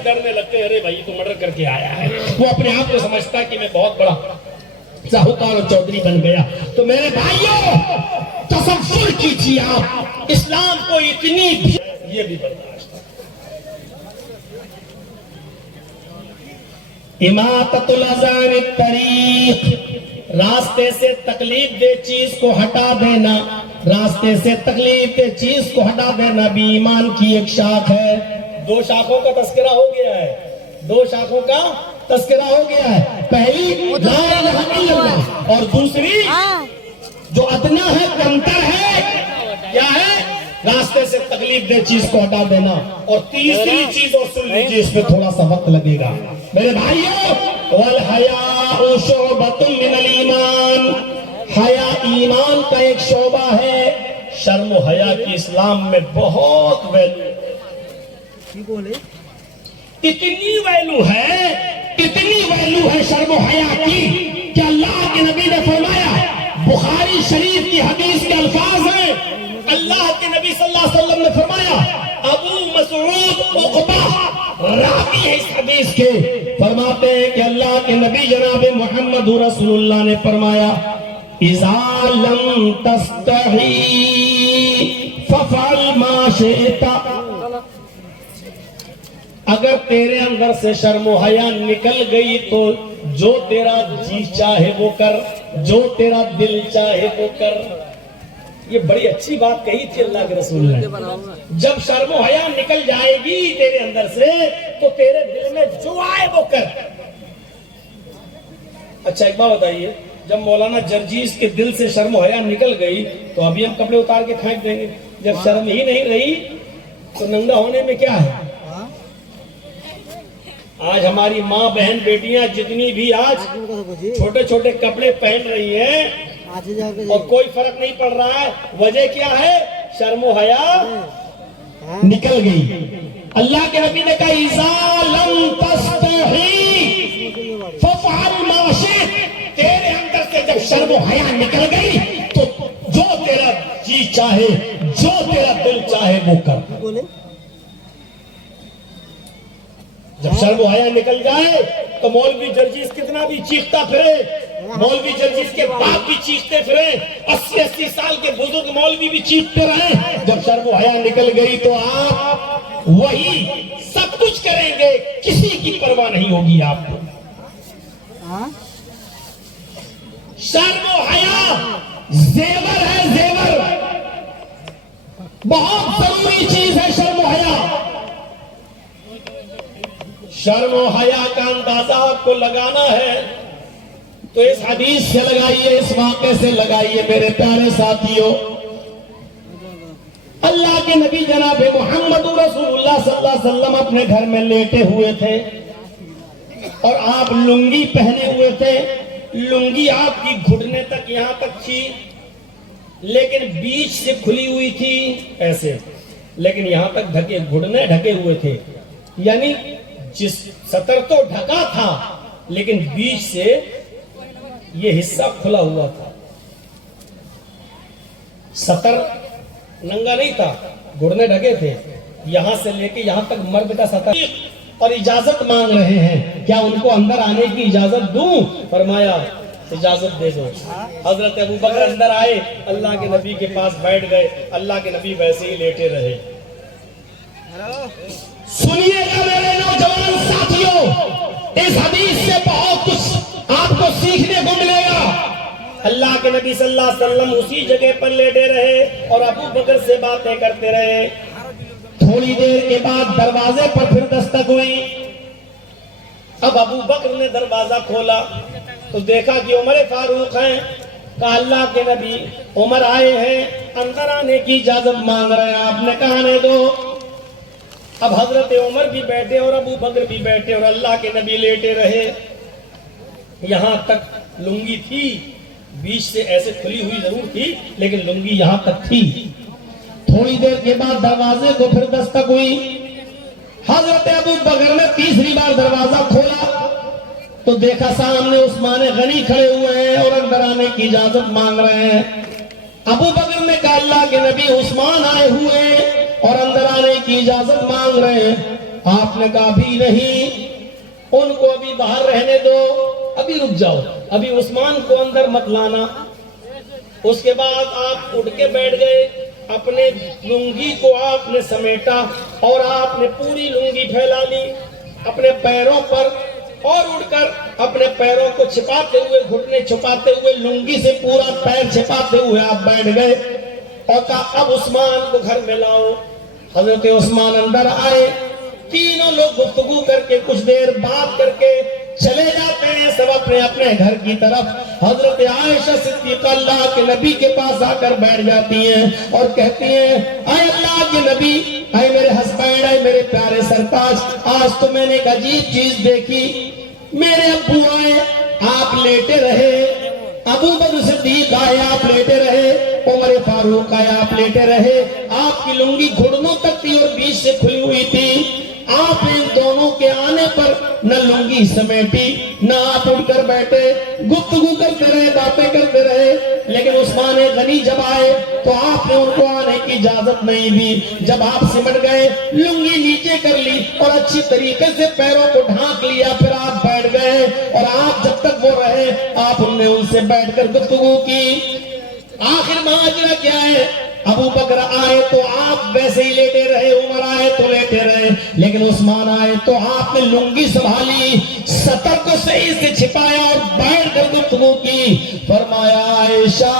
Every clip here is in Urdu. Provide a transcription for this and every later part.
سب ڈرنے لگتے ہیں، ارے بھائی تو مرڈر کر کے آیا ہے، وہ اپنے آپ کو سمجھتا ہے کہ میں بہت بڑا ساہوکار اور چودھری بن گیا۔ تو میرے بھائیوں تصور کیجیے آپ، اسلام کو اتنی یہ بھی برداشت۔ اماطۃ الاذی عن الطریق، راستے سے تکلیف دہ چیز کو ہٹا دینا، راستے سے تکلیف دہ چیز کو ہٹا دینا بھی ایمان کی ایک شاخ ہے۔ دو شاخوں کا تذکرہ ہو گیا ہے، دو شاخوں کا تذکرہ ہو گیا ہے، پہلی لا الہ الا اللہ اور دوسری جو ادنا ہے، کمتر ہے، کیا ہے؟ راستے سے تکلیف دہ چیز کو ہٹا دینا، اور تیسری چیز اور سن لیجیے، اس میں تھوڑا سا وقت لگے گا میرے بھائیوں، والحیاء شعبۃ من الایمان، حیا ایمان کا ایک شعبہ ہے۔ شرم و حیا کی اسلام میں بہت ویلو، اتنی ویلو ہے شرم و حیا کی کہ اللہ کے نبی نے فرمایا، بخاری شریف کی حدیث کے الفاظ ہیں، اللہ کے نبی صلی اللہ علیہ وسلم نے فرمایا، ابو مسعود عقبہ راوی ہے اس حدیث کے، فرماتے ہیں کہ اللہ کے نبی جناب محمد رسول اللہ نے فرمایا، اذا لم تستحی ففعل ما شئت، اگر تیرے اندر سے شرم و حیا نکل گئی تو جو تیرا جی چاہے وہ کر، جو تیرا دل چاہے وہ کر۔ یہ بڑی اچھی بات کہی تھی اللہ کے رسول نے، جب شرم و حیا نکل جائے گی تیرے اندر سے تو تیرے دل میں جو آئے وہ کر۔ اچھا ایک بات بتائیے، جب مولانا جرجیز کے دل سے شرم و حیا نکل گئی تو ابھی ہم کپڑے اتار کے پھینک دیں گے، جب شرم ہی نہیں رہی تو ننگا ہونے میں کیا ہے؟ آج ہماری ماں بہن بیٹیاں جتنی بھی آج چھوٹے چھوٹے کپڑے پہن رہی ہیں اور کوئی فرق نہیں پڑ رہا ہے، وجہ کیا ہے؟ شرم و حیا نکل گئی۔ اللہ کے نبی نے کہا اذا لم تستحی فافعل ما شئت، تیرے اندر سے جب شرم و حیا نکل گئی تو جو تیرا جی چاہے، جو تیرا دل چاہے وہ کر۔ جب شرم و حیا نکل جائے تو مولوی جرجیز کتنا بھی چیختا پھرے، مولوی جرجیز کے باپ بھی چیختے پھرے، 80 سال کے بزرگ مولوی بھی چیختے رہے، جب شرم و حیا نکل گئی تو آپ وہی سب کچھ کریں گے، کسی کی پرواہ نہیں ہوگی آپ کو۔ شرم و حیا زیور ہے، زیور، بہت ضروری چیز ہے شرم و حیا۔ شرم و حیا کا اندازہ آپ کو لگانا ہے تو اس حدیث سے لگائیے، اس واقعے سے لگائیے میرے پیارے ساتھیوں۔ اللہ کے نبی جناب محمد رسول اللہ صلی اللہ علیہ وسلم اپنے گھر میں لیٹے ہوئے تھے اور آپ لنگی پہنے ہوئے تھے، لنگی آپ کی گھٹنے تک یہاں تک تھی لیکن بیچ سے کھلی ہوئی تھی ایسے، لیکن یہاں تک ڈھکے، گھٹنے ڈھکے ہوئے تھے، یعنی جس سطر تو ڈھکا تھا لیکن بیچ سے یہ حصہ کھلا ہوا تھا، سطر ننگا نہیں تھا، گھٹنے ڈھکے تھے، یہاں سے لے کے یہاں تک مرد کا سطر، اور اجازت مانگ رہے ہیں، کیا ان کو اندر آنے کی اجازت دوں؟ فرمایا اجازت دے دو۔ حضرت ابوبکر اندر آئے، اللہ کے نبی کے پاس بیٹھ گئے، اللہ کے نبی ویسے ہی لیٹے رہے۔ سنیے گا میرے نوجوان ساتھیوں، اس حدیث سے بہت کچھ آپ کو سیکھنے کو ملے گا۔ اللہ کے نبی صلی اللہ علیہ وسلم اسی جگہ پر لیٹے رہے اور ابو بکر سے باتیں کرتے رہے۔ تھوڑی دیر کے بعد دروازے پر پھر دستک ہوئی، اب ابو بکر نے دروازہ کھولا تو دیکھا کہ عمر فاروق ہیں، کہا اللہ کے نبی عمر آئے ہیں، اندر آنے کی اجازت مانگ رہے ہیں، آپ نے کہا آنے دو۔ اب حضرت عمر بھی بیٹھے اور ابو بکر بھی بیٹھے اور اللہ کے نبی لیٹے رہے، یہاں تک لنگی تھی، بیچ سے ایسے کھلی ہوئی ضرور تھی لیکن لنگی یہاں تک تھی۔ تھوڑی دیر کے بعد دروازے کو پھر دستک ہوئی، حضرت ابو بکر نے تیسری بار دروازہ کھولا تو دیکھا سامنے عثمان غنی کھڑے ہوئے ہیں اور اندر آنے کی اجازت مانگ رہے ہیں۔ ابو بکر نے کہا اللہ کے نبی عثمان آئے ہوئے اور اندر آنے کی اجازت مانگ رہے ہیں۔ آپ نے کہا ابھی نہیں، ان کو ابھی باہر رہنے دو، ابھی رک جاؤ، ابھی عثمان کو اندر مت لانا۔ اس کے بعد آپ اٹھ کے بیٹھ گئے، اپنے لنگی کو آپ نے سمیٹا اور آپ نے پوری لنگی پھیلا لی اپنے پیروں پر، اور اٹھ کر اپنے پیروں کو چھپاتے ہوئے، گھٹنے چھپاتے ہوئے، لنگی سے پورا پیر چھپاتے ہوئے آپ بیٹھ گئے اور کہا اب عثمان کو گھر میں لاؤ۔ حضرت عثمان اندر آئے، تینوں لوگ گفتگو کر کے کچھ دیر بات کر کے چلے جاتے ہیں سب اپنے اپنے گھر کی طرف۔ حضرت عائشہ صدیقہ اللہ کے نبی کے پاس آ کر بیٹھ جاتی ہیں اور کہتی ہیں اے اللہ کے نبی، اے میرے ہسبینڈ، اے میرے پیارے سرتاج، آج تو میں نے ایک عجیب چیز دیکھی۔ میرے ابو آئے، آپ لیٹے رہے، ابو بکر صدیق آئے، آپ لیٹے رہے، عمر فاروق آئے، آپ لیٹے رہے، آپ کی لنگی گھٹنوں تک تھی اور بیچ سے کھلی ہوئی تھی۔ آپ ان دونوں کے آنے پر نہ لنگی سمیٹی، نہ آپ اٹھ کر بیٹھے، گفتگو کرتے رہے، باتیں کرتے رہے۔ لیکن عثمان غنی جب آئے تو آپ نے ان کو آنے کی اجازت نہیں دی۔ جب آپ سمٹ گئے، لنگی نیچے کر لی اور اچھی طریقے سے پیروں کو ڈھانک لیا، پھر آپ بیٹھ گئے اور آپ جب تک وہ رہے آپ نے ان سے بیٹھ کر گفتگو کی۔ آخر ماجرا کیا ہے؟ ابو بکر آئے تو آپ ویسے ہی لیٹے رہے، عمر آئے تو لیٹے رہے، لیکن عثمان آئے تو آپ نے لنگی سنبھالی، سطر کو صحیح سے چھپایا اور بیٹھ کر گفتگو کی۔ فرمایا عائشہ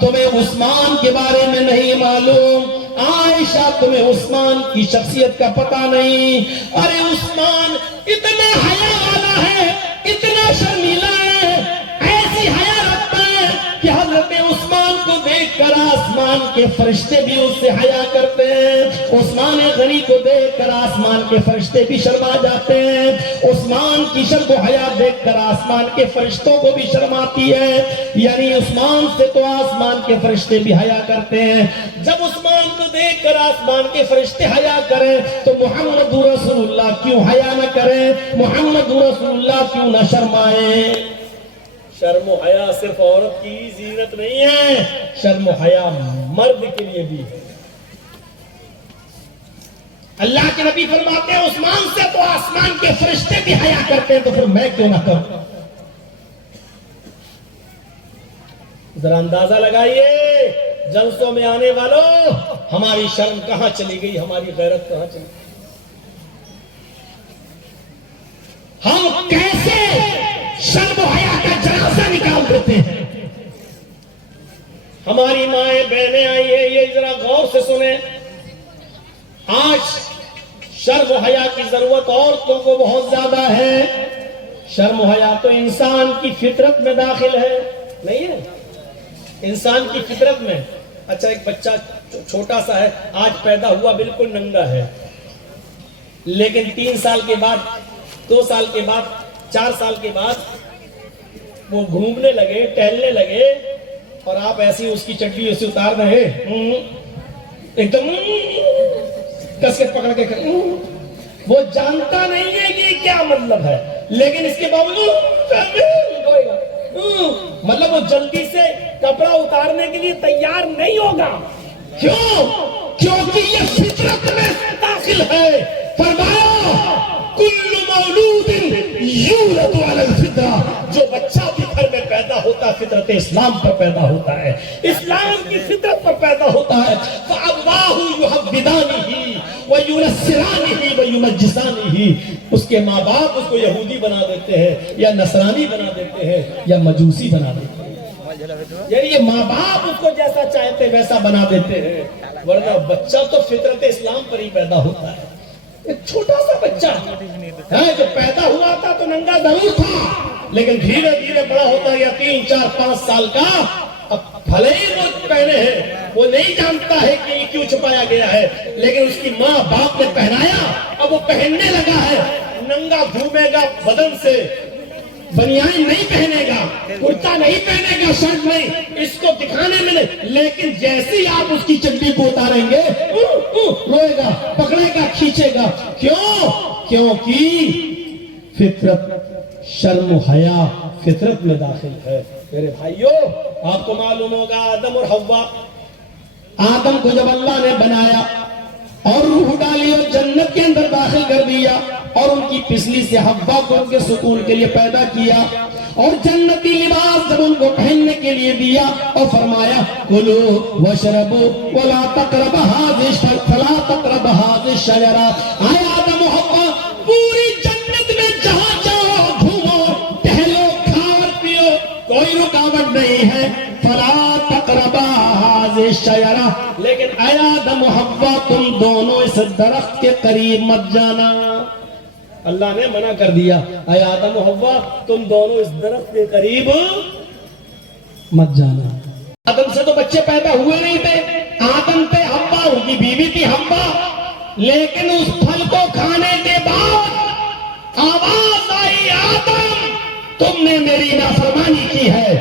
تمہیں عثمان کے بارے میں نہیں معلوم، عائشہ تمہیں عثمان کی شخصیت کا پتہ نہیں۔ ارے عثمان اتنا حیا والا ہے، اتنا شرمیلا ہے، ایسی حیا رکھتا ہے کہ حضرت عثمان کو دیکھ کر آسمان کے فرشتے بھی اس سے حیا کرتے ہیں۔ عثمان غنی کو دیکھ کر آسمان کے فرشتے بھی شرما جاتے ہیں۔ عثمان کی شرم و حیا دیکھ کر آسمان کے فرشتوں کو بھی شرم آتی ہے، یعنی عثمان سے تو آسمان کے فرشتے بھی حیا کرتے ہیں۔ جب عثمان کو دیکھ کر آسمان کے فرشتے حیا کریں تو محمد رسول اللہ کیوں حیا نہ کریں؟ محمد رسول اللہ کیوں نہ شرمائیں؟ شرم و حیا صرف عورت کی زینت نہیں ہے، شرم و حیا مرد کے لیے بھی ہے۔ اللہ کے نبی فرماتے ہیں عثمان سے تو آسمان کے فرشتے بھی حیا کرتے ہیں، تو پھر میں کیوں نہ کروں؟ ذرا اندازہ لگائیے جلسوں میں آنے والوں، ہماری شرم کہاں چلی گئی، ہماری غیرت کہاں چلی گئی؟ ہم کیسے شرم و حیا کا جنازہ نکال دیتے ہیں؟ ہماری مائیں بہنیں آئی ہیں، یہ ذرا غور سے سنیں، آج شرم و حیا کی ضرورت عورتوں کو بہت زیادہ ہے۔ شرم و حیا تو انسان کی فطرت میں داخل ہے، نہیں ہے؟ انسان کی فطرت میں۔ اچھا ایک بچہ چھوٹا سا ہے، آج پیدا ہوا بالکل ننگا ہے، لیکن 3 سال کے بعد، 2 سال کے بعد، 4 سال کے بعد وہ گھومنے لگے، ٹہلنے لگے، اور آپ ایسی اس کی چڈی اسے اتار رہے، ایک دم کس کے پکڑ کے وہ جانتا نہیں ہے کہ کیا مطلب ہے، لیکن اس کے باوجود مطلب وہ جلدی سے کپڑا اتارنے کے لیے تیار نہیں ہوگا۔ کیوں؟ کیونکہ یہ فطرت میں داخل ہے۔ فرمایا کل مولود یولد علی الفطرہ، جو بچہ بھی گھر میں پیدا ہوتا ہے فطرت اسلام پر پیدا ہوتا ہے، اسلام کی فطرت پر پیدا ہوتا ہے۔ فَأَبْوَاهُ يُحَوِّدَانِهِ وَيُنَصِّرَانِهِ وَيُمَجِّسَانِهِ، اس کے ماں باپ اس کو یہودی بنا دیتے ہیں، یا نصرانی بنا دیتے ہیں، یا مجوسی بنا دیتے ہیں، یعنی یہ ماں باپ اس کو جیسا چاہتے ویسا بنا دیتے ہیں، ورنہ بچہ تو فطرت اسلام پر ہی پیدا ہوتا ہے۔ ایک چھوٹا سا بچہ ہے جو پیدا ہوا تھا تو ننگا ضرور تھا، لیکن دھیرے دھیرے بڑا ہوتا ہے، 3 4 5 سال کا، اب بھلے ہی وہ پہنے ہیں، وہ نہیں جانتا ہے کہ یہ کیوں چھپایا گیا ہے، لیکن اس کی ماں باپ نے پہنایا، اب وہ پہننے لگا ہے، ننگا گھومے گا بدن سے، بنیان نہیں پہنے گا، کرتا نہیں پہنے گا، شرٹ نہیں، اس کو دکھانے میں نہیں، لیکن جیسے ہی آپ اس کی چڈی کو اتاریں گے روئے گا، پکڑے گا، کھینچے گا۔ کیوں؟ کیونکہ فطرت، شرم و حیا فطرت میں داخل ہے۔ میرے بھائیو آپ کو معلوم ہوگا آدم اور حوا، آدم کو جب اللہ نے بنایا، اور روح ڈالی اور جنت کے اندر داخل کر دیا اور ان کی پسلی سے حوا کو ان کے سکون کے لیے پیدا کیا اور جنتی لباس جب ان کو پہننے کے لیے دیا اور فرمایا کلو وشربو ولا تقربوا هذه الشجرة. اے آدم و حوا پوری جنت میں جہاں جاؤ گھومو ٹہلو کھاؤ پیو کوئی رکاوٹ نہیں ہے. فلا تقربوا هذه الشجرة لیکن اے آدم و حوا تم دونوں اس درخت کے قریب مت جانا. اللہ نے منع کر دیا اے آدم و حوا تم دونوں اس درخت کے قریب مت جانا. آدم سے تو بچے پیدا ہوئے نہیں تھے, آدم تھے, حوا ان کی بیوی تھی حوا, لیکن اس پھل کو کھانے کے بعد آواز آئی آدم تم نے میری نافرمانی کی ہے,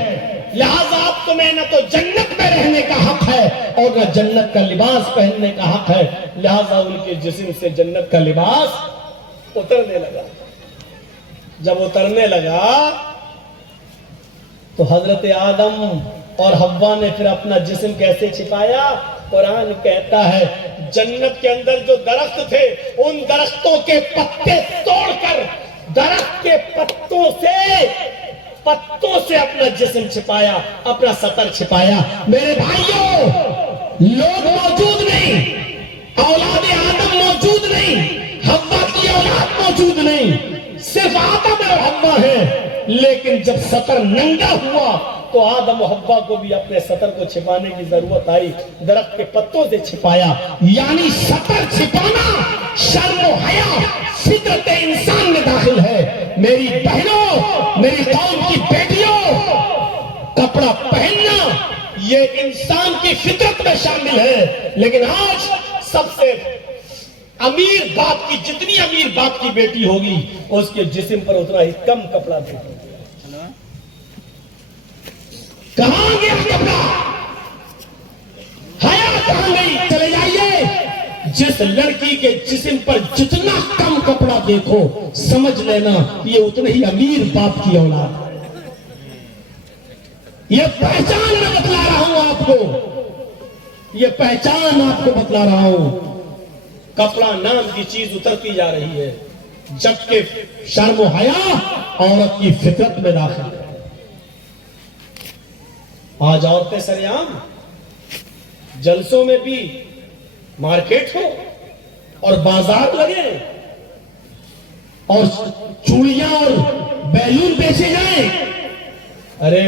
لہذا اب تمہیں نہ تو جنت میں رہنے کا حق ہے اور نہ جنت کا لباس پہننے کا حق ہے. لہذا ان کے جسم سے جنت کا لباس اترنے لگا. جب اترنے لگا تو حضرت آدم اور حوا نے پھر اپنا جسم کیسے چھپایا؟ قرآن کہتا ہے جنت کے اندر جو درخت تھے ان درختوں کے پتے توڑ کر درخت کے پتوں سے اپنا جسم چھپایا, اپنا سطر چھپایا. میرے بھائیوں, لوگ موجود نہیں, اولاد آدم موجود نہیں, حوا کی اولاد موجود نہیں, صرف آدم اور حوا ہے. لیکن جب سطر ننگا ہوا تو آدم و حوا کو بھی اپنے سطر کو چھپانے کی ضرورت آئی, درخت کے پتوں سے چھپایا. یعنی سطر چھپانا شرم و حیا فطرت انسان میں داخل ہے. میری بہنوں, میری قوم کی بیٹیوں, کپڑا پہننا یہ انسان کی فطرت میں شامل ہے. لیکن آج سب سے امیر باپ کی, جتنی امیر باپ کی بیٹی ہوگی اس کے جسم پر اتنا ہی کم کپڑا دے گی. کہاں گیا کپڑا؟ حیا کہاں گئی؟ چلے جائیے, جس لڑکی کے جسم پر جتنا کم کپڑا دیکھو سمجھ لینا یہ اتنے ہی امیر باپ کی اولاد ہے. یہ پہچان میں بتلا رہا ہوں آپ کو, یہ پہچان آپ کو بتلا رہا ہوں. کپڑا نام کی چیز اترتی جا رہی ہے جبکہ شرم و حیا عورت کی فطرت میں داخل ہے. آج عورتیں سریعام جلسوں میں بھی مارکیٹ ہو اور بازار لگے اور چوڑیاں اور بیلون بیچے جائیں. ارے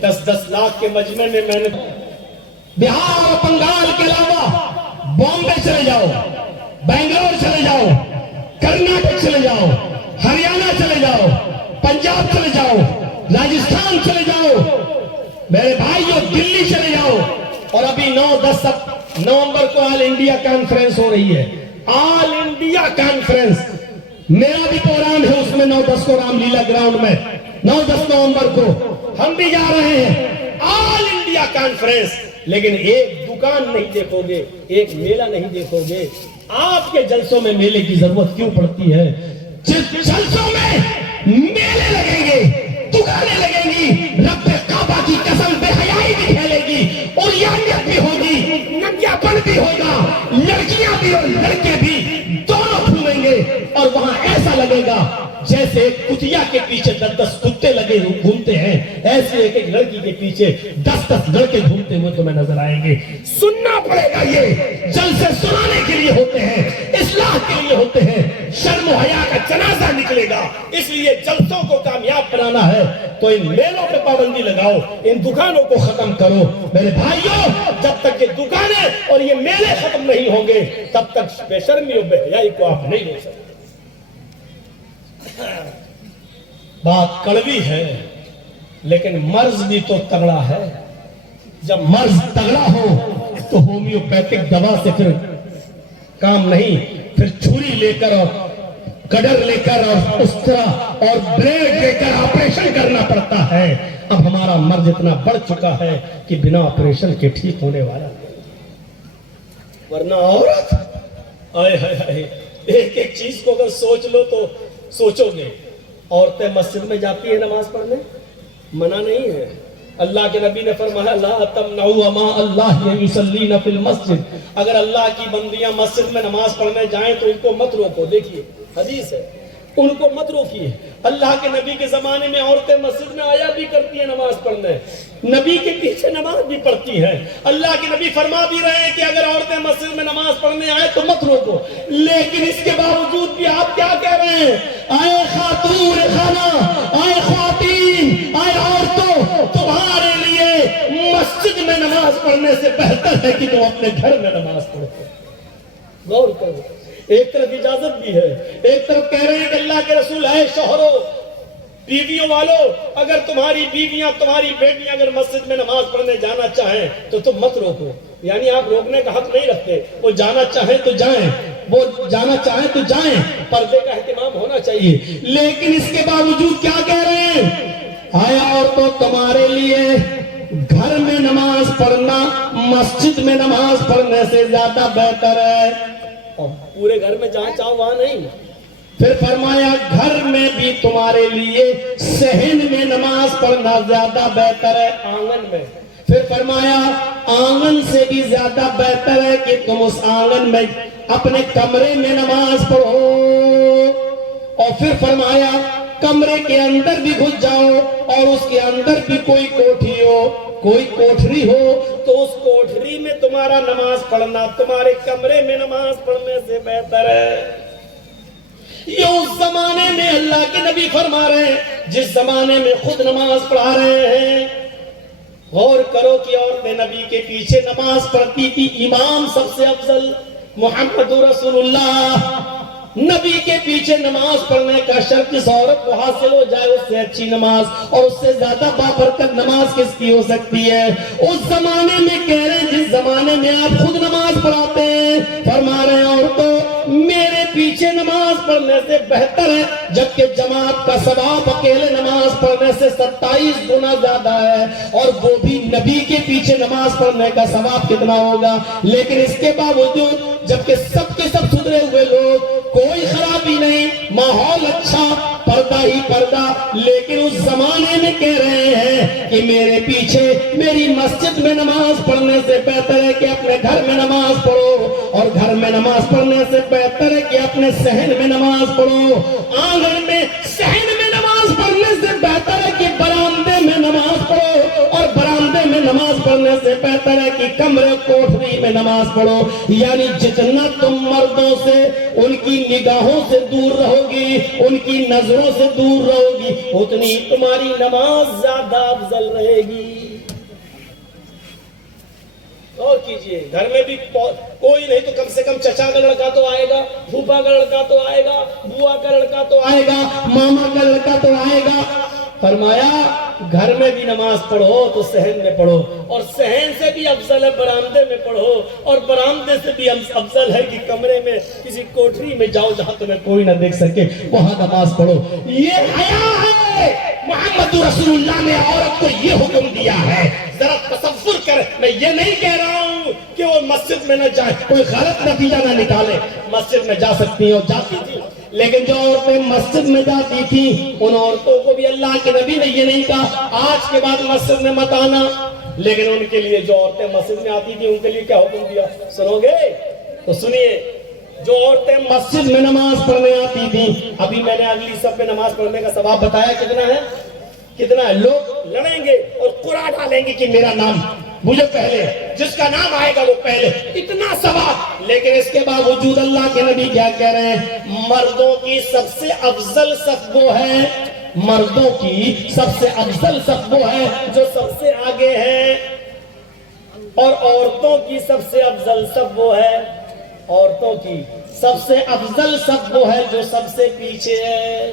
10-10 لاکھ کے مجمع میں میں نے بہار اور بنگال کے علاوہ بامبے چلے جاؤ, بنگلور چلے جاؤ, کرناٹک چلے جاؤ, ہریانہ چلے جاؤ, پنجاب چلے جاؤ, راجستھان چلے جاؤ, میرے بھائیو دلی چلے جاؤ. اور ابھی 9-10 نومبر کو آل انڈیا کانفرنس ہو رہی ہے. آل انڈیا کانفرنس میرا بھی پروگرام ہے اس میں 9-10 کو رام لیلا گراؤنڈ میں 9-10 نومبر کو ہم بھی جا رہے ہیں. آل انڈیا کانفرنس, لیکن ایک دکان نہیں دیکھو گے, ایک میلہ نہیں دیکھو گے. آپ کے جلسوں میں میلے کی ضرورت کیوں پڑتی ہے؟ جس جلسوں میں میلے لگیں گے, دکانیں لگیں گی, رب کعبہ کی قسم بے حیائی بھی پھیلے گی, عریانیت بھی ہوگی, ننگیاپن بھی ہوگا, لڑکیاں بھی اور لڑکے بھی دونوں گھومیں گے. اور وہاں ایسا لگے گا جیسے ایک کتیا کے پیچھے 10-10 کتے لگے گھومتے ہیں, ایسے ایک لڑکی کے پیچھے 10-10 لڑکے گھومتے ہوئے تمہیں نظر آئیں گے. سننا پڑے گا, یہ جلسے سنانے کے لیے ہوتے ہیں, اصلاح کے لیے ہوتے ہیں. شرم و حیا کا جنازہ نکلے گا. اس لیے جلسوں کو کامیاب بنانا ہے تو ان میلوں پہ پابندی لگاؤ, ان دکانوں کو ختم کرو. میرے بھائیوں, جب تک یہ دکانیں اور یہ میلے ختم نہیں ہوں گے تب تک بے شرمی اور بے حیائی کو آپ نہیں روک سکتے. بات کڑوی ہے لیکن مرض بھی تو تگڑا ہے. جب مرض تگڑا ہو تو ہومیوپیتھک دوا سے پھر کام نہیں, پھر چھری لے کر اور کڈر لے کر اور اس طرح اور بلیڈ لے کر آپریشن کرنا پڑتا ہے. اب ہمارا مرض اتنا بڑھ چکا ہے کہ بنا آپریشن کے ٹھیک ہونے والا نہیں. ورنہ عورت آئے ہائے ایک ایک چیز کو اگر سوچ لو تو سوچو گے. عورتیں مسجد میں جاتی ہیں نماز پڑھنے, منع نہیں ہے. اللہ کے نبی نے فرمایا لا تمنعوا ماء اللہ یصلینا فی المسجد، اگر اللہ کی بندیاں مسجد میں نماز پڑھنے جائیں تو ان کو مت روکو. دیکھیے حدیث ہے، ان کو مت روکیے. اللہ کے نبی کے زمانے میں عورتیں مسجد میں آیا بھی کرتی ہیں نماز پڑھنے، نبی کے پیچھے نماز بھی پڑھتی ہیں. اللہ کے نبی فرما بھی رہے ہیں کہ اگر عورتیں مسجد میں نماز پڑھنے آئے تو مت روکو. لیکن اس کے باوجود بھی آپ کیا کہہ رہے ہیں؟ آئے خاتون خانہ، آئے خواتین، آئے عورتوں، تمہارے لیے مسجد میں نماز پڑھنے سے بہتر ہے کہ تم اپنے گھر میں نماز پڑھو. غور کرو، ایک طرف اجازت بھی ہے، ایک طرف کہہ رہے ہیں کہ اللہ کے رسول ہے شوہروں، بیویوں والوں، اگر تمہاری بیویاں، تمہاری بیٹیاں اگر مسجد میں نماز پڑھنے جانا چاہیں تو تم مت روکو. یعنی آپ روکنے کا حق نہیں رکھتے، وہ جانا چاہیں تو جائیں، وہ جانا چاہیں تو جائیں، پردے کا اہتمام ہونا چاہیے. لیکن اس کے باوجود کیا کہہ رہے ہیں؟ آیا عورتوں تمہارے لیے گھر میں نماز پڑھنا مسجد میں نماز پڑھنے سے زیادہ بہتر ہے. اور پورے گھر میں جہاں چاہو وہاں نہیں. پھر فرمایا گھر میں بھی تمہارے لیے صحن میں نماز پڑھنا زیادہ بہتر ہے، آنگن میں. پھر فرمایا آنگن سے بھی زیادہ بہتر ہے کہ تم اس آنگن میں اپنے کمرے میں نماز پڑھو. اور پھر فرمایا کمرے کے اندر بھی گھس جاؤ اور اس کے اندر بھی کوئی کوٹھی ہو، کوئی کوٹھری ہو، تو اس کوٹھری میں تمہارا نماز پڑھنا تمہارے کمرے میں نماز پڑھنے سے بہتر ہے. یہ اس زمانے میں اللہ کے نبی فرما رہے ہیں جس زمانے میں خود نماز پڑھا رہے ہیں. غور کرو کہ عورتیں نبی کے پیچھے نماز پڑھتی تھی. امام سب سے افضل محمد رسول اللہ، نبی کے پیچھے نماز پڑھنے کا شرط جس عورت کو حاصل ہو جائے اس سے اچھی نماز اور اس سے زیادہ بابرکت نماز کس کی ہو سکتی ہے؟ اس زمانے میں کہہ رہے ہیں جس زمانے میں آپ خود نماز پڑھاتے ہیں، فرما رہے ہیں عورتوں میرے پیچھے نماز پڑھنے سے بہتر ہے، جبکہ جماعت کا ثواب اکیلے نماز پڑھنے سے 27 گنا زیادہ ہے، اور وہ بھی نبی کے پیچھے نماز پڑھنے کا ثواب کتنا ہوگا. لیکن اس کے باوجود جبکہ سب کے سب سدھرے ہوئے لوگ، کوئی خرابی نہیں، ماحول اچھا، پردہ ہی پردہ، لیکن اس زمانے میں کہہ رہے ہیں کہ میرے پیچھے میری مسجد میں نماز پڑھنے سے بہتر ہے کہ اپنے گھر میں نماز پڑھو، اور گھر میں نماز پڑھنے سے بہتر ہے کہ اپنے صحن میں نماز پڑھو. آنگن میں صحن میں نماز پڑھنے سے بہتر ہے کہ برآمدے میں نماز پڑھو، اور برآمدے میں نماز پڑھنے سے بہتر ہے کہ کمرے کوٹھری میں نماز پڑھو. یعنی جتنا تم مردوں سے ان کی نگاہوں سے دور رہو گی، ان کی نظروں سے دور رہو گی، اتنی تمہاری نماز زیادہ افضل رہے گی. اور کیجئے گھر میں بھی کوئی نہیں تو کم سے کم چچا کا لڑکا تو آئے گا، پھوپھا کا لڑکا تو آئے گا، بوا کا لڑکا تو آئے گا، ماما کا لڑکا تو آئے گا. فرمایا گھر میں بھی نماز پڑھو تو صحن میں پڑھو، اور صحن سے بھی افضل ہے برآمدے میں پڑھو، اور برآمدے سے بھی افضل ہے کہ کمرے میں کسی کوٹھری میں جاؤ جہاں تمہیں کوئی نہ دیکھ سکے، وہاں نماز پڑھو. یہ حیا ہے. محمد رسول اللہ نے عورت کو یہ حکم دیا ہے. ذرا تصور کر، میں یہ نہیں کہہ رہا ہوں کہ وہ مسجد میں نہ جائے، کوئی غلط نتیجہ نہ نکالے. مسجد میں جا سکتی ہیں اور جاتی تھی، لیکن جو عورتیں مسجد میں جاتی تھیں ان عورتوں کو بھی اللہ کے نبی نے یہ نہیں کہا آج کے بعد مسجد میں مت آنا. لیکن ان کے لیے جو عورتیں مسجد میں آتی تھیں ان کے لیے کیا حکم دیا؟ سنو گے تو سنیے. جو عورتیں مسجد میں نماز پڑھنے آتی تھیں، ابھی میں نے اگلی صف میں نماز پڑھنے کا ثواب بتایا کتنا ہے، کتنا ہے. لوگ لڑیں گے اور قرآن ڈالیں گے کہ میرا نام مجھے پہلے، جس کا نام آئے گا وہ پہلے، اتنا ثواب. لیکن اس کے باوجود اللہ کے نبی کیا کہہ رہے ہیں؟ مردوں کی سب سے افضل صف وہ ہے، مردوں کی سب سے افضل صف وہ ہے جو سب سے آگے ہے، اور عورتوں کی سب سے افضل صف وہ ہے، عورتوں کی سب سے افضل صف وہ ہے جو سب سے پیچھے ہے.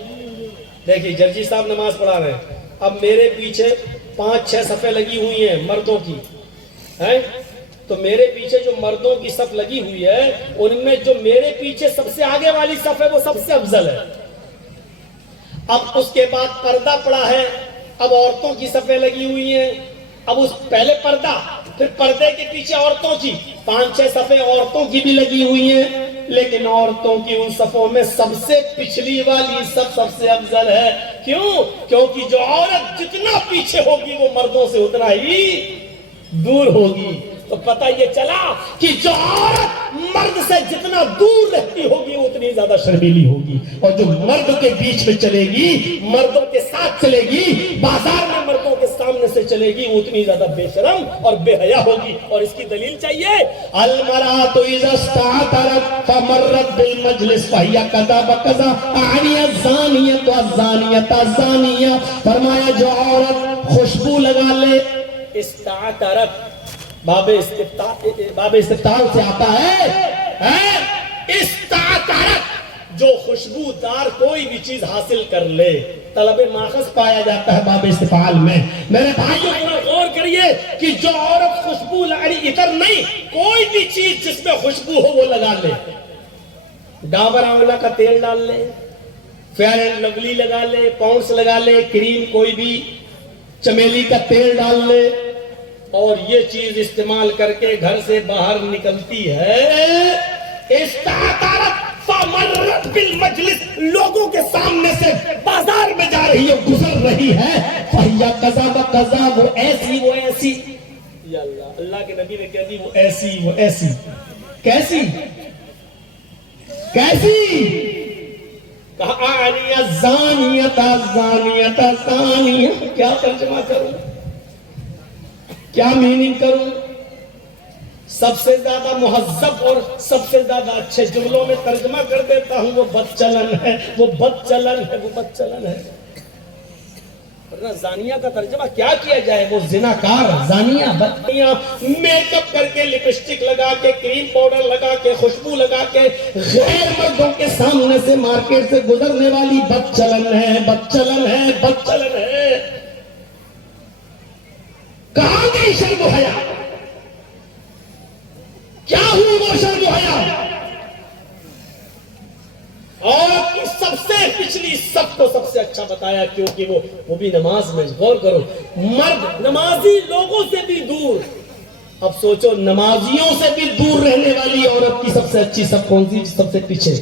دیکھیے جرجی صاحب نماز پڑھا رہے ہیں، اب میرے پیچھے 5-6 صفیں لگی ہوئی ہیں مردوں کی ہیں، تو میرے پیچھے جو مردوں کی صف لگی ہوئی ہے ان میں جو میرے پیچھے سب سے آگے والی صف ہے وہ سب سے افضل ہے. اب اس کے بعد پردہ پڑا ہے، اب عورتوں کی صفیں لگی ہوئی ہیں، اب اس پہلے پردہ، پھر پردے کے پیچھے عورتوں کی 5-6 صفیں عورتوں کی بھی لگی ہوئی ہیں. لیکن عورتوں کی ان صفوں میں سب سے پچھلی والی صف سب سے افضل ہے، کیوں؟ کیونکہ جو عورت جتنا پیچھے ہوگی وہ مردوں سے اتنا ہی دور ہوگی. تو پتہ یہ چلا کہ جو عورت مرد سے جتنا دور رہتی ہوگی اتنی زیادہ شرمیلی ہوگی، اور جو مرد کے بیچ میں چلے گی، مردوں کے ساتھ چلے گی، بازار میں مردوں کے سامنے سے چلے گی، اتنی زیادہ بے شرم اور بے حیا ہوگی. اور اس کی دلیل چاہیے، المرأة اذا استعطرت فمرت بالمجلس فهي كذا وكذا اعني الزانية والزانية الزانية. فرمایا جو عورت خوشبو لگا لے، استعطرت باب استفتاح سے آتا ہے، استعطرت جو خوشبودار کوئی بھی چیز حاصل کر لے، طلب ماخذ پایا جاتا ہے باب استفعال میں. میرے بھائیوں غور کریے کہ جو عورت خوشبو یعنی عطر نہیں، کوئی بھی چیز جس میں خوشبو ہو وہ لگا لے. ڈابر آملہ کا تیل ڈال لے، فیئر اینڈ لولی لگا لے، پونس لگا لے، کریم کوئی بھی، چمیلی کا تیل ڈال لے، اور یہ چیز استعمال کر کے گھر سے باہر نکلتی ہے. استعطرت فمرت بالمجلس، لوگوں کے سامنے سے بازار میں جا رہی ہے، گزر رہی ہے، فہیا قضا و قضا، وہ ایسی وہ ایسی. یا اللہ، اللہ کے نبی نے کہہ دی وہ ایسی وہ ایسی. کیسی کیسی؟ کہا اعنی الزانیۃ الزانیۃ الزانیہ. کیا ترجمہ کروں، کیا میننگ کروں؟ سب سے زیادہ مہذب اور سب سے زیادہ اچھے جملوں میں ترجمہ کر دیتا ہوں، وہ بد چلن ہے، وہ بد چلن ہے، وہ بد چلن ہے. ورنہ زانیہ کا ترجمہ کیا کیا جائے؟ وہ زناکار. زانیہ بدیاں میک اپ کر کے، لپسٹک لگا کے، کریم پاؤڈر لگا کے، خوشبو لگا کے غیر مردوں کے سامنے سے مارکیٹ سے گزرنے والی بد چلن ہے، بد چلن ہے، بد چلن ہے. کہاں گئی شرم و حیا؟ کیا ہوئی وہ شرم و حیا؟ عورت کی سب سے پچھلی سب کو سب سے اچھا بتایا، کیونکہ وہ بھی نماز میں. غور کرو، مرد نمازی لوگوں سے بھی دور. اب سوچو، نمازیوں سے بھی دور رہنے والی عورت کی سب سے اچھی سب کون سی؟ سب سے پیچھے.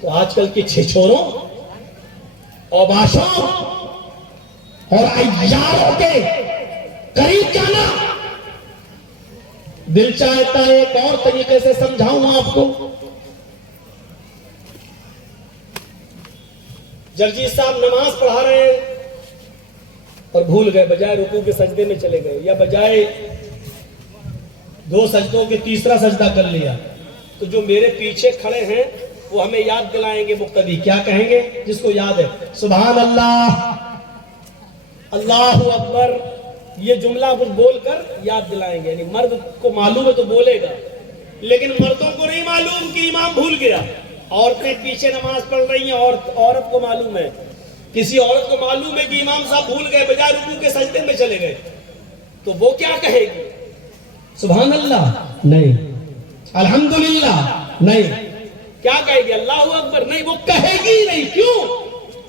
تو آج کل کے چھچوروں، اوباشوں اور عیاروں کے قریب جانا. دل چاہتا ہے ایک اور طریقے سے سمجھاؤں آپ کو. جرجی صاحب نماز پڑھا رہے ہیں اور بھول گئے، بجائے رکوع کے سجدے میں چلے گئے، یا بجائے 2 سجدوں کے تیسرا سجدہ کر لیا. تو جو میرے پیچھے کھڑے ہیں وہ ہمیں یاد دلائیں گے. مقتدی کیا کہیں گے؟ جس کو یاد ہے سبحان اللہ، اللہ اکبر، یہ جملہ کچھ بول کر یاد دلائیں گے. یعنی مرد کو معلوم ہے تو بولے گا، لیکن مردوں کو نہیں معلوم کہ امام بھول گیا. عورتیں پیچھے نماز پڑھ رہی ہیں، عورت کو معلوم ہے، کسی عورت کو معلوم ہے کہ امام صاحب بھول گئے، بجائے رکوع کے سجدے میں چلے گئے، تو وہ کیا کہے گی؟ سبحان اللہ نہیں، الحمدللہ نہیں. کیا کہے گی؟ اللہ اکبر نہیں. وہ کہے گی نہیں. کیوں؟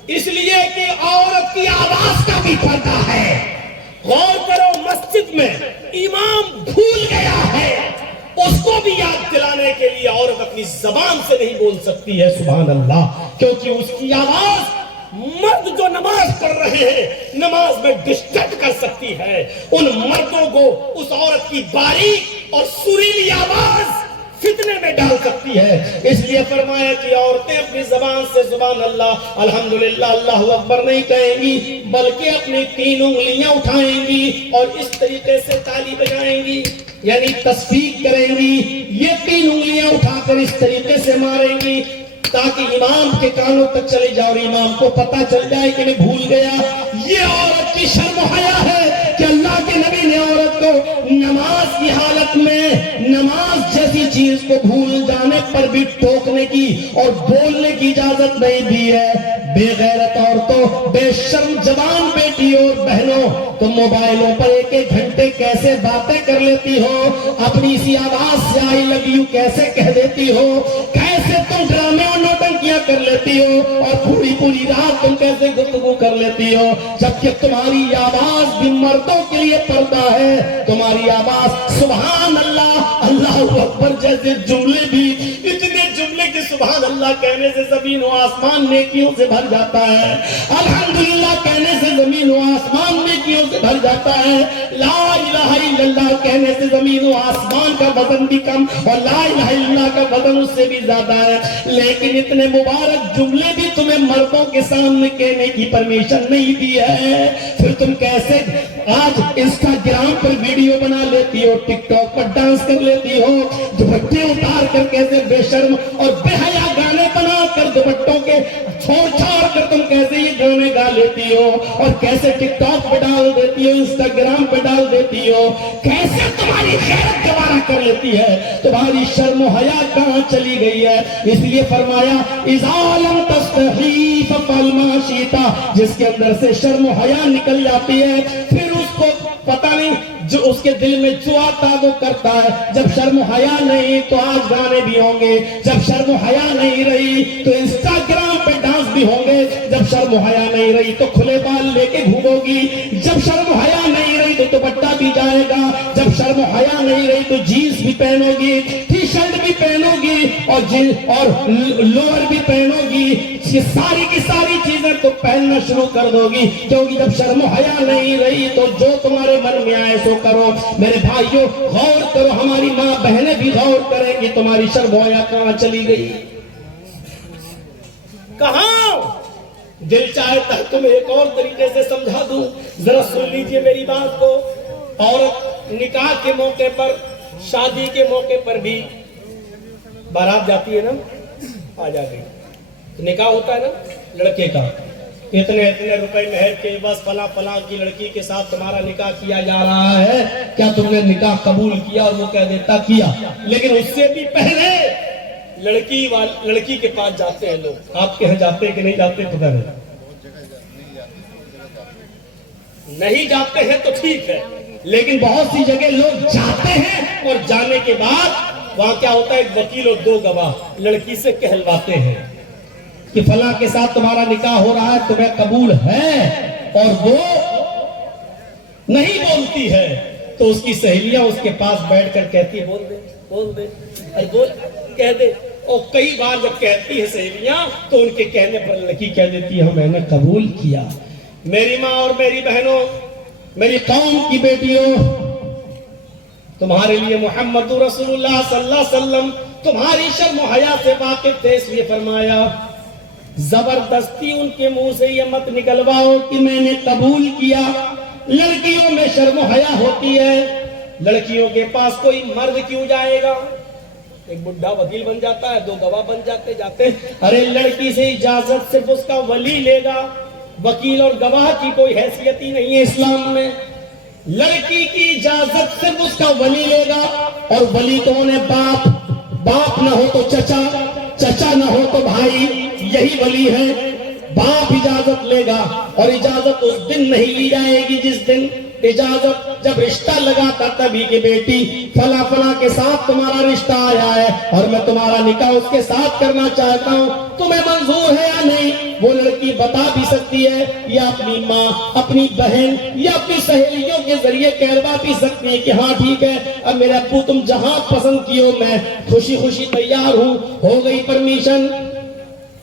اس لیے کہ عورت کی آواز کا بھی پردہ ہے. غور کرو، مسجد میں امام بھول گیا ہے، اس کو بھی یاد دلانے کے لیے عورت اپنی زبان سے نہیں بول سکتی ہے سبحان اللہ، کیونکہ اس کی آواز مرد جو نماز پڑھ رہے ہیں نماز میں ڈسٹرب کر سکتی ہے. ان مردوں کو اس عورت کی باریک اور سریلی آواز فتنے میں ڈال سکتی ہے. اس لیے فرمایا کہ عورتیں اپنی زبان سے سبحان اللہ، الحمدللہ، اللہ اکبر نہیں کہیں گی، بلکہ اپنی 3 انگلیاں اٹھائیں گی اور اس طریقے سے تالی بجائیں گی، یعنی تصفیق کریں گی. یہ 3 انگلیاں اٹھا کر اس طریقے سے ماریں گی تاکہ امام کے کانوں تک چلے جائے اور امام کو پتہ چل جائے کہ میں بھول گیا. یہ عورت کی شرم و حیا ہے کہ اللہ کے نبی نے عورت کو نماز کی حالت میں نماز جیسی چیز کو بھول جانے پر بھی ٹوکنے کی اور بولنے کی اجازت نہیں دی ہے. بے غیرت عورتوں، بے شرم جوان بیٹی اور بہنوں، تم موبائلوں پر 1-1 گھنٹے کیسے باتیں کر لیتی ہو، اپنی اسی آواز سے آئی لو یو کیسے کہہ دیتی ہو، کیسے تم ڈرامے اور نوٹنکیاں کر لیتی ہو، اور پوری رات تم کیسے گفتگو کر لیتی ہو، جبکہ تمہاری آواز بھی مردوں کے لیے پردہ ہے. تمہاری آواز سبحان اللہ، اللہ اکبر جیسے جملے بھی اتنے جملے کہ سبحان اللہ کہنے سے زمین و آسمان نیکیوں سے بھر جاتا ہے، الحمدللہ کہنے سے زمین و آسمان نیکیوں سے بھر جاتا ہے، لا الہ الا اللہ کہنے سے زمین و آسمان کا وزن بھی کم اور لا الہ الا اللہ کا وزن اس سے بھی زیادہ ہے۔ لیکن اتنے مبارک جملے بھی تمہیں مردوں کے سامنے کہنے کی پرمیشن نہیں دی ہے، پھر تم کیسے آج انسٹاگرام پر ویڈیو بنا لیتی ہو، ٹک ٹاک پر ڈانس کر لیتی ہو، دوپٹے اتار کر کیسے بے شرم اور بے حیا گانے بنا کر دوپٹوں کے چھوڑ چھاڑ کر تم کیسے یہ گانے گا لیتی ہو اور کیسے ٹک ٹاک پہ ڈال دیتی ہو، انسٹاگرام پہ ڈال دیتی ہو، کیسے تمہاری غیرت گوارا کر لیتی ہے، تمہاری شرم و حیا کہاں چلی گئی ہے؟ اس لیے فرمایا اذا لم تستحی فافعل ما شئت، جس کے اندر سے شرم و حیا نکل جاتی ہے پھر اس کو پتہ نہیں جو اس کے دل میں جو آتا وہ کرتا ہے۔ جب شرم و حیا نہیں تو آج گانے بھی ہوں گے، جب شرم و حیا نہیں رہی تو انسٹاگرام پہ ڈانس بھی ہوں گے، جب شرم و حیا نہیں رہی تو کھلے بال لے کے گھومو گی، جب شرم و حیا نہیں رہی تو دوپٹہ بھی جائے گا، جب شرم و حیا نہیں رہی تو جینس بھی پہنو گی، ٹی شرٹ بھی پہنو گی اور لوور بھی پہنو گی، یہ ساری کی ساری چیزیں تو پہننا شروع کر دو گی، کیونکہ جب شرم و حیا نہیں رہی تو جو تمہارے من میں آئے سو کرو۔ میرے بھائیو غور کرو، ہماری ماں بہنیں بھی غور کریں گی تمہاری شرم و حیا کہاں چلی گئی، کہاں؟ دل چاہتا ہے تمہیں ایک اور طریقے سے سمجھا دوں، ذرا سن لیجئے میری بات کو۔ عورت نکاح کے موقع پر، شادی کے موقع پر بھی بارات جاتی ہے نا، آ جا گئی، نکاح ہوتا ہے نا لڑکے کا، اتنے روپے مہر کے، بس فلاں فلاں کی لڑکی کے ساتھ تمہارا نکاح کیا جا رہا ہے، کیا تم نے نکاح قبول کیا؟ اور وہ کہہ دیتا کیا، لیکن اس سے بھی پہلے لڑکی کے پاس جاتے ہیں لوگ۔ آپ کے یہاں جاتے کہ نہیں جاتے؟ خدا نہیں جاتے ہیں تو ٹھیک ہے، لیکن بہت سی جگہ لوگ جاتے ہیں اور جانے کے بعد وہاں کیا ہوتا ہے، ایک وکیل اور دو گواہ لڑکی سے کہلواتے ہیں کہ فلاں کے ساتھ تمہارا نکاح ہو رہا ہے، تمہیں قبول ہے، اور وہ نہیں بولتی ہے تو اس کی سہیلیاں اس کے پاس بیٹھ کر کہتی ہے بول دے کہہ دے، اور کئی بار جب کہتی ہے سہیلیاں تو ان کے کہنے پر لڑکی کہہ دیتی ہے میں نے قبول کیا۔ میری ماں اور میری بہنوں، میری قوم کی بیٹیوں، تمہارے لیے محمد رسول اللہ صلی اللہ علیہ وسلم تمہاری شرم و حیا سے واقف تھے، اس لیے فرمایا زبردستی ان کے منہ سے یہ مت نکلواؤ کہ میں نے قبول کیا۔ لڑکیوں میں شرم و حیا ہوتی ہے، لڑکیوں کے پاس کوئی مرد کیوں جائے گا؟ ایک بڈھا وکیل بن جاتا ہے، دو گواہ بن جاتے، ارے لڑکی سے اجازت صرف اس کا ولی لے گا، وکیل اور گواہ کی کوئی حیثیت ہی نہیں ہے اسلام میں۔ لڑکی کی اجازت صرف اس کا ولی لے گا، اور ولی کون ہے؟ باپ نہ ہو تو چچا نہ ہو تو بھائی، یہی ولی ہے۔ باپ اجازت لے گا، اور اجازت اس دن نہیں لی جائے گی جس دن اجازت جب رشتہ لگا تھا تبھی کہ بیٹی فلاں فلاں کے ساتھ تمہارا رشتہ آیا ہے اور میں تمہارا نکاح اس کے ساتھ کرنا چاہتا ہوں، تمہیں منظور ہے یا نہیں؟ وہ لڑکی بتا بھی سکتی ہے، یا اپنی ماں، اپنی بہن یا اپنی سہیلیوں کے ذریعے کہلوا بھی سکتی ہے کہ ہاں ٹھیک ہے، اب میرے ابو تم جہاں پسند کیو میں خوشی خوشی تیار ہوں، ہو گئی پرمیشن۔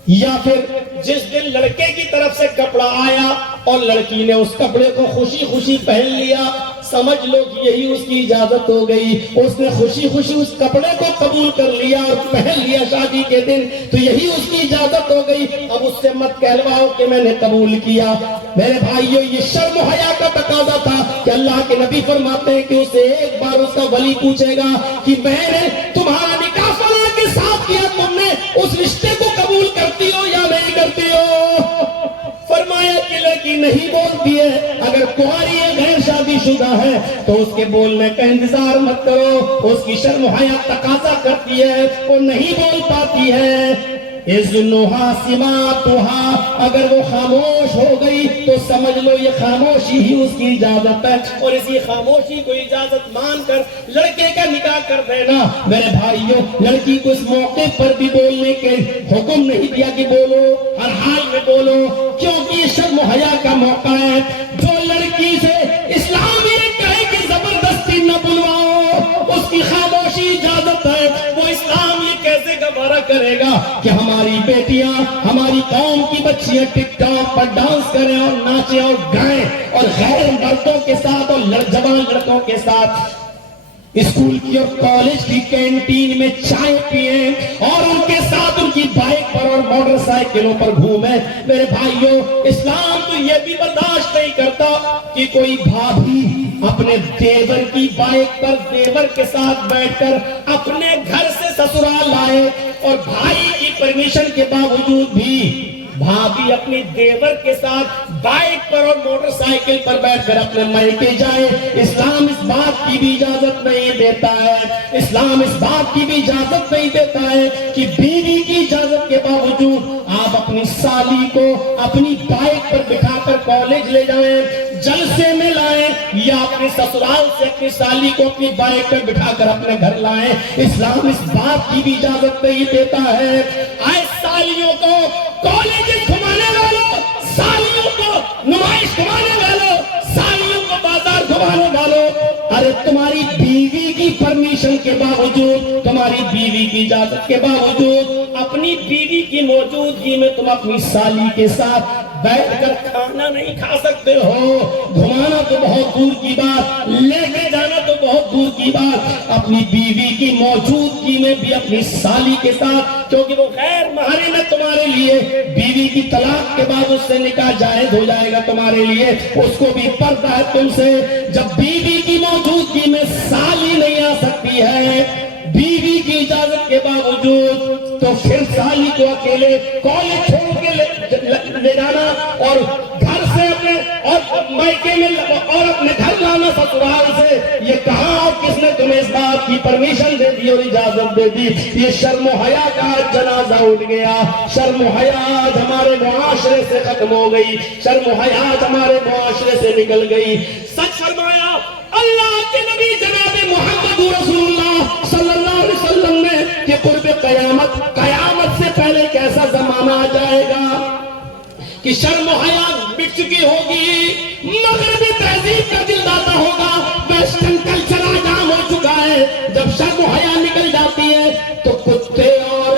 یا پھر جس دن لڑکے کی طرف سے کپڑا آیا اور لڑکی نے اس کپڑے کو خوشی خوشی پہن لیا، سمجھ لو کہ یہی اس کی اجازت ہو گئی، اس نے خوشی خوشی اس کپڑے کو قبول کر لیا اور پہن لیا شادی کے دن، تو یہی اس کی اجازت ہو گئی۔ اب اس سے مت کہلواؤ کہ میں نے قبول کیا۔ میرے بھائیو، یہ شرم و حیا کا تقاضا تھا کہ اللہ کے نبی فرماتے ہیں کہ اسے ایک بار اس کا ولی پوچھے گا کہ میں نے تمہارا نکاح فلاں کے ساتھ کیا، تم نے اس رشتے کو قبول کرتی ہو یا نہیں کرتی ہو؟ فرمایا کہ لڑکی نہیں بولتی ہے، اگر کنواری ہے، غیر شادی شدہ ہے، تو اس کے بولنے کا انتظار مت کرو، اس کی شرم و حیا تقاضا کرتی ہے، وہ نہیں بول پاتی ہے۔ اذنها سماتها، اگر وہ خاموش ہو گئی تو سمجھ لو یہ خاموشی ہی اس کی اجازت ہے، اور اسی خاموشی کو اجازت مان کر لڑکے کا نکاح کر دینا۔ میرے بھائیوں، لڑکی کو اس موقع پر بھی بولنے کے حکم نہیں دیا کہ بولو، ہر حال میں بولو، کیونکہ یہ شرم و حیا کا موقع ہے۔ جو لڑکی سے اسلام یہ کہے کہ زبردستی نہ بلواؤ، اس کی خاموشی اجازت ہے، وہ اسلام یہ کیسے گوارا کرے گا کہ ہماری بچیاں، ہماری قوم کی بچیاں ٹک ٹاک پر ڈانس کریں اور ناچیں اور گائیں اور غیر مردوں کے ساتھ اور جوان لڑکوں کے ساتھ اسکول کی اور کالج کی کینٹین میں چائے پیئیں اور ان کے ساتھ ان کی بائک پر اور موٹر سائیکلوں پر گھومیں۔ میرے بھائیوں، اسلام تو یہ بھی برداشت نہیں کرتا کہ کوئی بھابھی اپنے دیور کی بائک پر دیور کے ساتھ بیٹھ کر اپنے گھر سے سسرال آئے اور بھائی کی پرمیشن کے باوجود بھی بھابھی اپنی دیور کے ساتھ بائک پر اور موٹر سائیکل پر بیٹھ کر اپنے میکے جائے۔ اسلام اس بات کی بھی اجازت نہیں دیتا ہے، اسلام اس بات کی بھی اجازت نہیں دیتا ہے کہ بیوی کی اجازت کے باوجود آپ اپنی سالی کو اپنی بائک پر بٹھا کر کالج لے جائیں، جلسے میں لائیں، یا اپنے سسرال سے اپنی سالی کو اپنی بائک پر بٹھا کر اپنے گھر لائیں۔ اسلام اس بات کی بھی اجازت نہیں دیتا ہے۔ آئے سالیوں کو کالج گھمانے والوں، سالیوں کو نمائش گھمانے والوں، سالیوں کو بازار گھمانے والوں، ارے تمہاری بیوی کی پرمیشن کے باوجود، تمہاری بیوی کی اجازت کے باوجود اپنی بیوی کی موجودگی میں تم اپنی سالی کے ساتھ بیٹھ کر کھانا نہیں کھا سکتے ہو۔ گھمانا تو بہت دور کی بات، لے کے جانا تو بہت دور کی بات، اپنی بیوی کی موجودگی میں بھی اپنی سالی کے ساتھ، کیونکہ وہ غیر محرم ہے تمہارے لیے، بیوی کی طلاق کے بعد اس سے نکاح جائز ہو جائے گا تمہارے لیے، اس کو بھی پردہ ہے تم سے۔ جب بیوی کی موجودگی میں سالی نہیں آ سکتی ہے بیوی کی اجازت کے باوجود، تو پھر سالی کو اکیلے کالج چھوڑ کے لے جانا اور گھر سے اپنے اور میکے میں اور اپنے گھر لانا سسرال سے، یہ کہاں اور کس نے تمہیں اس بات کی پرمیشن دے دی اور اجازت دے دی؟ یہ شرم و حیا کا جنازہ اٹھ گیا، شرم و حیا آج ہمارے معاشرے سے ختم ہو گئی، شرم و حیا آج ہمارے معاشرے سے نکل گئی۔ سچ فرمایا اللہ کے نبی جناب محمد رسول اللہ صلی اللہ علیہ وسلم نے کہ قرب قیامت سے پہلے کیسا زمانہ آ جائے گا کہ شرم و حیا مٹ چکی ہوگی، مغربی تہذیب کا دل داتا ہوگا، ویسٹرن کلچر عام ہو چکا ہے۔ جب شرم و حیا نکل جاتی ہے تو کتے اور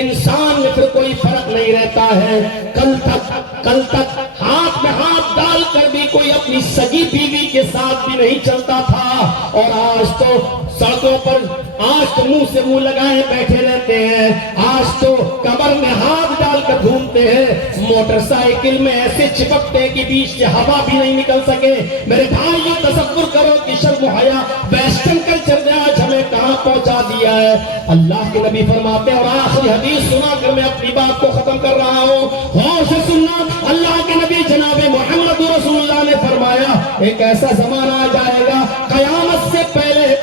انسان میں پھر کوئی فرق نہیں رہتا ہے۔ کل تک ہاتھ میں ہاتھ ڈال کر بھی کوئی اپنی سگی بیوی کے ساتھ بھی نہیں چلتا تھا، اور آج تو سڑکوں پر منہ سے منہ لگائے بیٹھے رہتے ہیں، آج تو کمر میں ہاتھ ڈال کر گھومتے ہیں، موٹر سائیکل میں ایسے چپکتے کہ بیچ سے ہوا بھی نہیں نکل سکے۔ میرے بھائیو تصور کرو کہ شرم و حیا ویسٹرن کلچر نے آج ہمیں کہاں پہنچا دیا ہے۔ اللہ کے نبی فرماتے ہیں، اور آخری حدیث سنا کر میں اپنی بات کو ختم کر رہا ہوں، غور سے سننا، اللہ کے نبی جناب محمد رسول اللہ نے فرمایا ایک ایسا زمانہ آ جائے گا قیامت سے پہلے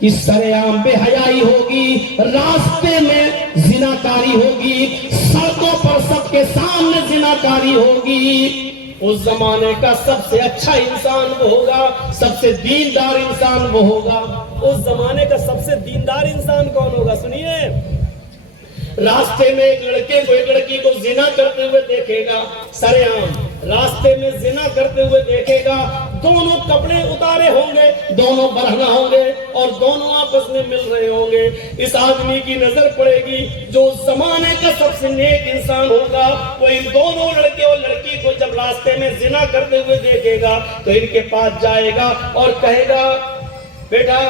کہ سرعام بے حیائی ہوگی، راستے میں زناکاری ہوگی، سڑکوں پر سب کے سامنے زناکاری ہوگی۔ اس زمانے کا سب سے اچھا انسان وہ ہوگا، سب سے دیندار انسان وہ ہوگا۔ اس زمانے کا سب سے دیندار انسان کون ہوگا؟ سنیے، راستے میں ایک لڑکے کو ایک لڑکی کو زنا کرتے ہوئے دیکھے گا، سرعام راستے میں زنا کرتے ہوئے دیکھے گا، دونوں کپڑے اتارے ہوں گے، دونوں برہنہ ہوں گے اور دونوں آپس میں مل رہے ہوں گے، اس آدمی کی نظر پڑے گی جو اس زمانے کا سب سے نیک انسان ہوگا، وہ ان دونوں لڑکے اور لڑکی کو جب راستے میں زنا کرتے ہوئے دیکھے گا تو ان کے پاس جائے گا اور کہے گا، بیٹا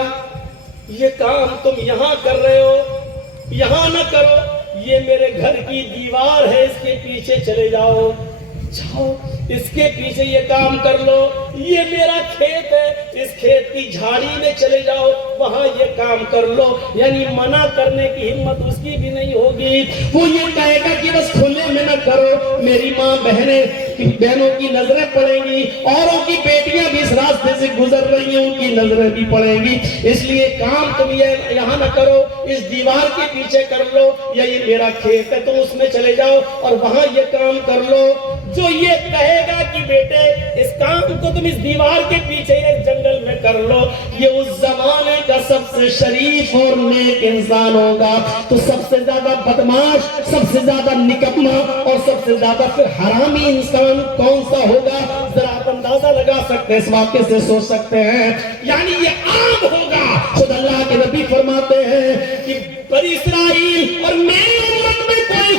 یہ کام تم یہاں کر رہے ہو یہاں نہ کرو، یہ میرے گھر کی دیوار ہے، اس کے پیچھے چلے جاؤ، اس کے پیچھے یہ کام کر لو، یہ میرا کھیت ہے، اس کھیت کی جھاڑی میں چلے جاؤ، وہاں یہ کام کر لو۔ یعنی منع کرنے کی ہمت اس کی بھی نہیں ہوگی، وہ یہ کہے گا کہ بس کھلے میں نہ کرو، میری ماں بہنوں کی نظریں پڑیں گی، اوروں کی بیٹیاں بھی اس راستے سے گزر رہی ہیں، ان کی نظریں بھی پڑیں گی، اس لیے کام تم یہ یہاں نہ کرو، اس دیوار کے پیچھے کر لو، یا یہ میرا کھیت ہے تم اس میں چلے جاؤ اور وہاں یہ کام کر لو۔ جو یہ کہے گا کہ بیٹے اس کام کو تم اس دیوار کے پیچھے اس جنگل میں کر لو، یہ اس زمانے کا سب سے شریف اور نیک انسان ہوگا۔ تو سب سے زیادہ بدماش، سب سے زیادہ نکما اور سب سے زیادہ پھر حرامی انسان کون سا ہوگا؟ ذرا آپ اندازہ لگا سکتے ہیں، اس واقعے سے سوچ سکتے ہیں، یعنی یہ عام ہوگا۔ خود اللہ کے نبی فرماتے ہیں کہ بنی اسرائیل اور میری امت میں کوئی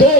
2